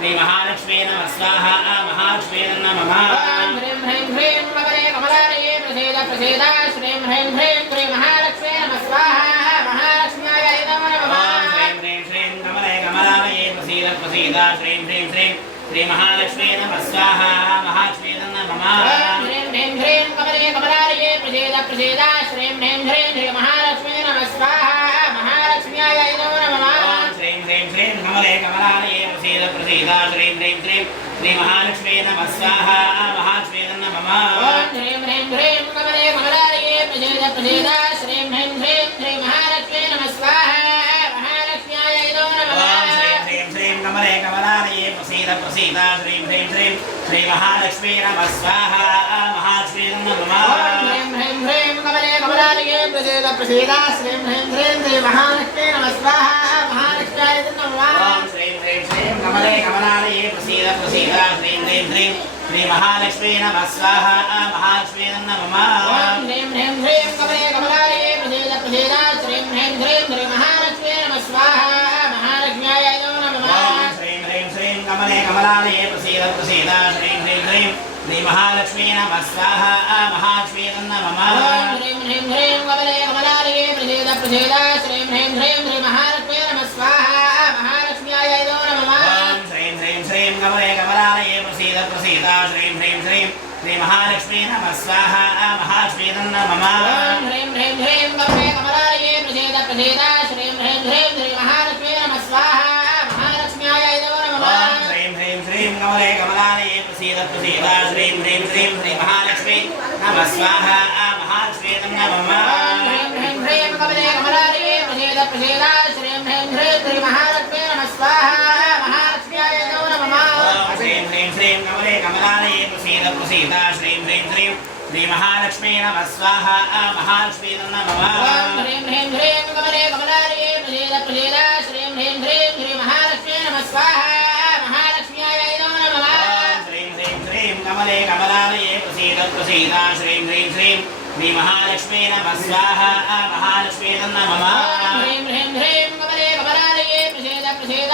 श्री महालक्ष्मी नमः स्वाहा महालक्ष्मी नमः ह्रीं ह्रीं ह्रीं कमले कमलालये प्रसीद प्रसीद श्रीं ह्रीं ह्रीं श्री महालक्ष्मी नमः स्वाहा महालक्ष्म्याय नमः ह्रीं ह्रीं श्रीं कमले कमलालये प्रसीद प्रसीद श्रीं ह्रीं श्रीं श्री महालक्ष्मी नमः स्वाहा महालक्ष्मी नमः ह्रीं ह्रीं ह्रीं कमले कमलालये प्रसीद प्रसीद श्रीं ह्रीं ह्रीं श्री महालक्ष्मी नमः स्वाहा महालक्ष्म्याय नमः श्रीं ह्रीं श्रीं कमले कमलालये प्रसीद प्रसीद श्रीं ह्रीं श्रीं श्री महालक्ष्मी नमः स्वाहा महालक्ष्मी नमः ह्रीं ह्रीं ह्रीं कमले कमलालये प्रसीद प्रसीद श्रीं ह्रीं ह्रीं श्री महालक्ष्मी नमः स्वाहा महालक्ष्म्याय नमः श्रीं श्रीं कमले कमलालये प्रसीद प्रसीद श्रीं ह्रीं श्रीं श्री महालक्ष्मी नमः स्वाहा महालक्ष्मी नमः ह्रीं ह्रीं ह्रीं कमले कमलालये प्रसीद प्रसीद श्रीं ह्रीं ह्रीं श्री महालक्ष्मी नमः स्वाहा महालक्ष्म्याय नमः श्रीं ह्रीं श्रीं कमले कमलालये प्रसीद प्रसीद श्रीं ह्रीं श्रीं श्री महालक्ष्मी नमः स्वाहा महालक्ष्मी नमः ह्रीं ह्रीं ह्रीं कमले कमलालये प्रसीद प्रसीद श्रीं ह्रीं ह्रीं श्री महालक्ष्मी नमः स्वाहा महालक्ष्म्याय नमः श्रीं ह्रीं श्रीं कमले कमलालये प्रसीद प्रसीद श्रीं ह्रीं श्रीं श्री महालक्ष्मी नमः स्वाहा महालक्ष्मी नमः ह्रीं ह्रीं ह्रीं कमले कमलालये प्रसीद प्रसीद श्रीं ह्रीं ह्रीं श्री महालक्ष्मी नमः स्वाहा महालक्ष्म्याय नमः श्रीं ह्रीं श्रीं कमले कमलालये प्रसीद प्रसीद श्रीं ह्रीं श्रीं श्री महालक्ष्मी नमः स्वाहा महालक्ष्मी नमः ह्रीं ह्रीं ह्रीं कमले कमलालये प्रसीद प्रसीद श्रीं ह्रीं ह्रीं श्री महालक्ष्मी नमः स्वाहा महालक्ष्म्याय नमः श्रीं ह्रीं श्रीं कमले कमलालये प्रसीद प्रसीद श्रीं ह्रीं श्रीं श्री महालक्ष्मी नमः स्वाहा महालक्ष्मी नमः ह्रीं ह्रीं ह्रीं कमले कमलालये प्रसीद प्रसीद श्रीं ह्रीं ह्रीं श्री महालक्ष्मी नमः स्वाहा महालक्ष्म्याय नमः श्रीं ह्रीं श्रीं कमले कमलालये प्रसीद प्रसीद श्रीं ह्रीं श्रीं श्री महालक्ष्मी नमः स्वाहा महालक्ष्मी नमः ह्रीं ह्रीं ह्रीं कमले कमलालये प्रसीद प्रसीद श्रीं ह्रीं ह्रीं श्री महालक्ष्मी नमः स्वाहा महालक्ष्म्याय नमः श्रीं ह्रीं श्रीं कमले कमलालये प्रसीद प्रसीद श्रीं ह्रीं श्रीं श्री महालक्ष्मी नमः स्वाहा महालक्ष्मी नमः ह्रीं ह्रीं ह्रीं कमले कमलालये प्रसीद प्रसीद